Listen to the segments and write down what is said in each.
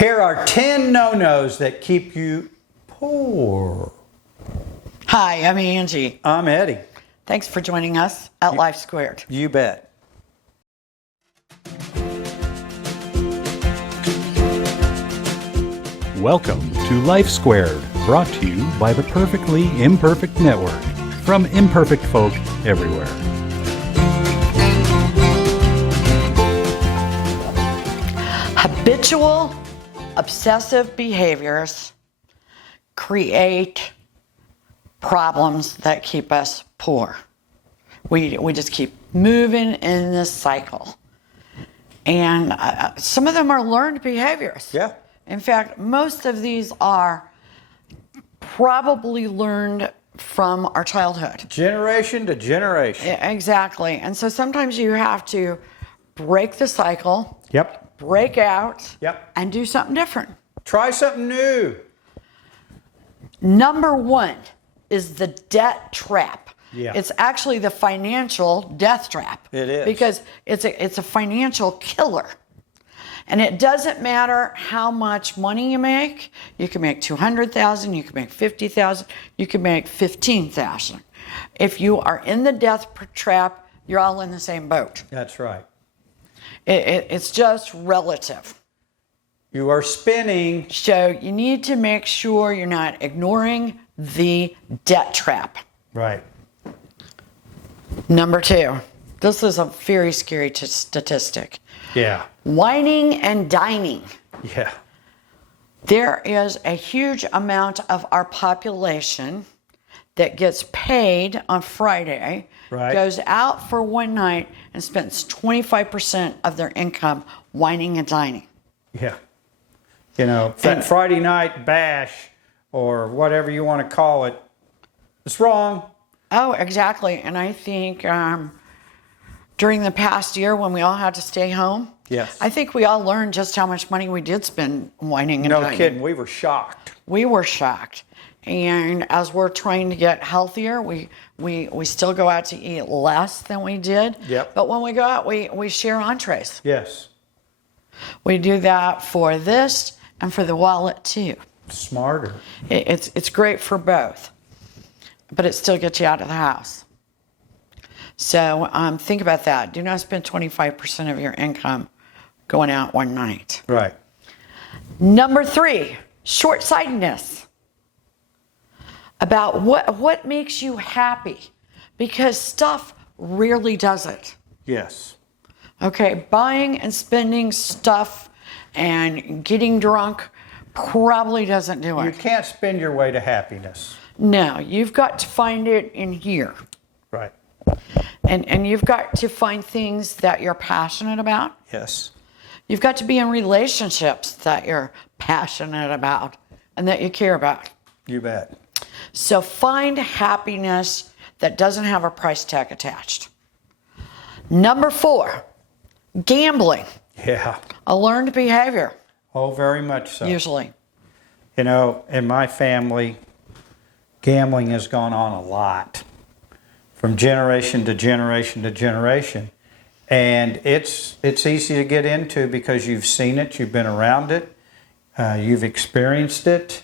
Here are 10 no-nos that keep you poor. Hi, I'm Angie. I'm Eddie. Thanks for joining us at Life Squared. You bet. Welcome to Life Squared, brought to you by the Perfectly Imperfect Network, from imperfect folk everywhere. Habitual, obsessive behaviors create problems that keep us poor. We just keep moving in this cycle. And some of them are learned behaviors. Yeah. In fact, most of these are probably learned from our childhood. Generation to generation. Exactly. And so sometimes you have to break the cycle. Yep. Break out. Yep. And do something different. Try something new. Number one is the debt trap. Yeah. It's actually the financial death trap. It is. Because it's a financial killer. And it doesn't matter how much money you make. You can make $200,000, you can make $50,000, you can make $15,000. If you are in the death trap, you're all in the same boat. That's right. It's just relative. You are spinning. So you need to make sure you're not ignoring the debt trap. Right. Number two, this is a very scary statistic. Yeah. Whining and dining. Yeah. There is a huge amount of our population that gets paid on Friday, Right. goes out for one night, and spends 25% of their income whining and dining. Yeah. You know, that Friday night bash or whatever you want to call it, it's wrong. Oh, exactly. And I think during the past year when we all had to stay home, Yes. I think we all learned just how much money we did spend whining and No dining. kidding. We were shocked. We were shocked. And as we're trying to get healthier, we still go out to eat less than we did. Yep. But when we go out, we share entrees. Yes. We do that for this and for the wallet too. Smarter. It's great for both, but it still gets you out of the house. So think about that. Do not spend 25% of your income going out one night. Right. Number three, shortsightedness. About what makes you happy, because stuff rarely does it. Yes. Okay, buying and spending stuff and getting drunk probably doesn't do You it. can't spend your way to happiness. No, you've got to find it in here. Right. And you've got to find things that you're passionate about. Yes. You've got to be in relationships that you're passionate about and that you care about. You bet. So find happiness that doesn't have a price tag attached. Number four, gambling. Yeah. A learned behavior, Oh, very much so. usually. You know, in my family, gambling has gone on a lot from generation to generation to generation. And it's easy to get into because you've seen it, you've been around it, you've experienced it.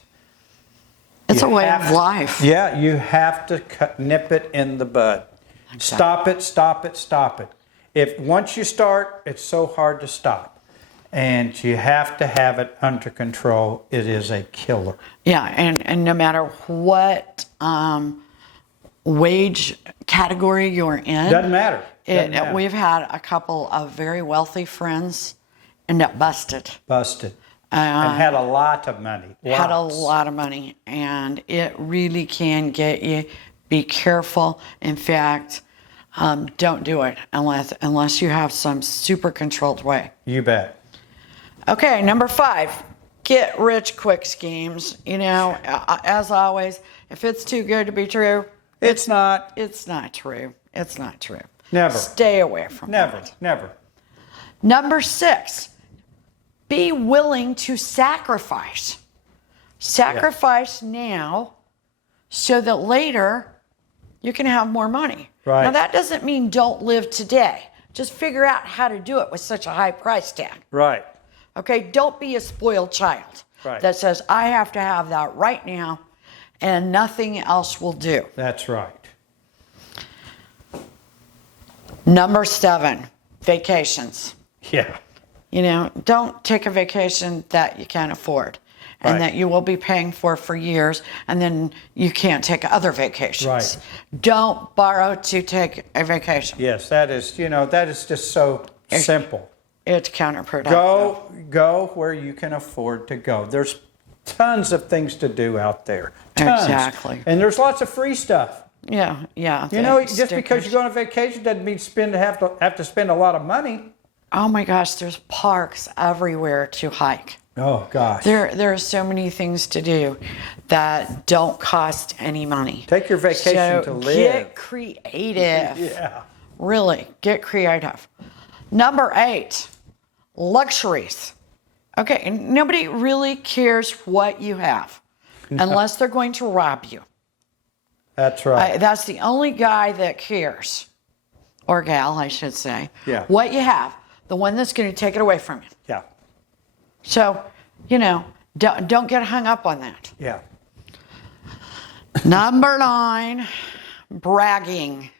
It's You a way have of life. Yeah, you have to nip it in the bud. Exactly. Stop it, stop it, stop it. If once you start, it's so hard to stop. And you have to have it under control. It is a killer. Yeah, and no matter what wage category you're in, Doesn't matter. Doesn't matter. we've had a couple of very wealthy friends end up busted. Busted. And had a lot of money. Had a Lots. lot of money, and it really can get you. Be careful. In fact, don't do it unless you have some super controlled way. You bet. Okay, number five, get rich quick schemes. You know, as always, if it's too good to be true, It's not. it's not true. It's not true. Never. Stay away from Never. it. Never. Number six, be willing to sacrifice. Sacrifice now so that later you can have more money. Right. Now, that doesn't mean don't live today. Just figure out how to do it with such a high price tag. Right. Okay, don't be a spoiled child Right. that says, I have to have that right now and nothing else will do. That's right. Number 7, vacations. Yeah. You know, don't take a vacation that you can't afford and Right. that you will be paying for years, and then you can't take other vacations. Right. Don't borrow to take a vacation. Yes, that is, that is just so simple. It's counterproductive. Go where you can afford to go. There's tons of things to do out there. Tons. Exactly. And there's lots of free stuff. Yeah. Just because you go on a vacation doesn't mean have to spend a lot of money. Oh my gosh, there's parks everywhere to hike. Oh gosh. There are so many things to do that don't cost any money. Take your vacation to live. Get creative. Yeah. Really, get creative. Number 8, luxuries. Okay, and nobody really cares what you have unless they're going to rob you. That's right. That's the only guy that cares, or gal, I should say, Yeah. what you have, the one that's going to take it away from you. Yeah. So, don't get hung up on that. Yeah. Number 9, bragging.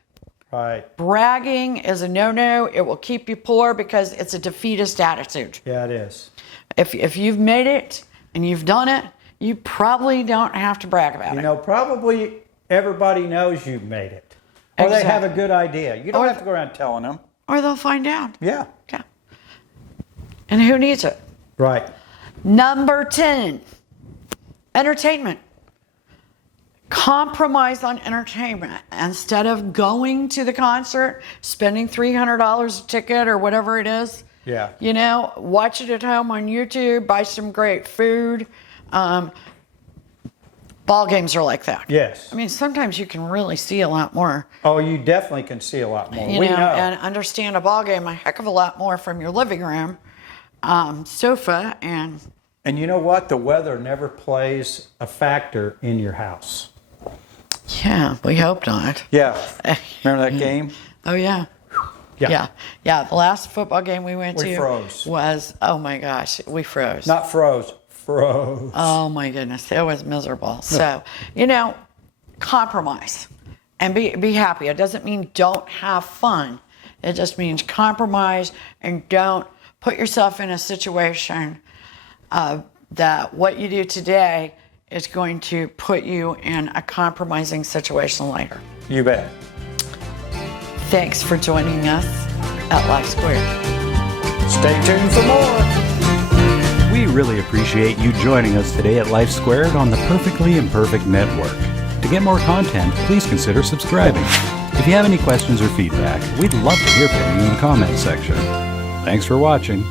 Right. Bragging is a no-no. It will keep you poor because it's a defeatist attitude. Yeah, it is. If you've made it and you've done it, you probably don't have to brag about it. Probably everybody knows you've made it. Or they have a good idea. You don't Or- have to go around telling them. Or they'll find out. Yeah. Yeah. And who needs it? Right. Number 10, entertainment. Compromise on entertainment. Instead of going to the concert, spending $300 a ticket or whatever it is. Yeah. Watch it at home on YouTube, buy some great food. Ball games are like that. Yes. I mean, sometimes you can really see a lot more. Oh, you definitely can see a lot more. You We know, know. and understand a ball game a heck of a lot more from your living room sofa. And And you know what? The weather never plays a factor in your house. yeah, we hope not. Yeah. Remember that game? Oh yeah. Yeah. Yeah. The last football game we went We to froze. was, oh my gosh, we froze. Not froze. Froze. Oh my goodness, it was miserable. So, compromise and be happy. It doesn't mean don't have fun. It just means compromise and don't put yourself in a situation that what you do today is going to put you in a compromising situation later. You bet. Thanks for joining us at Life Squared. Stay tuned for more. We really appreciate you joining us today at Life Squared on the Perfectly Imperfect Network. To get more content, please consider subscribing. If you have any questions or feedback, we'd love to hear from you in the comments section. Thanks for watching.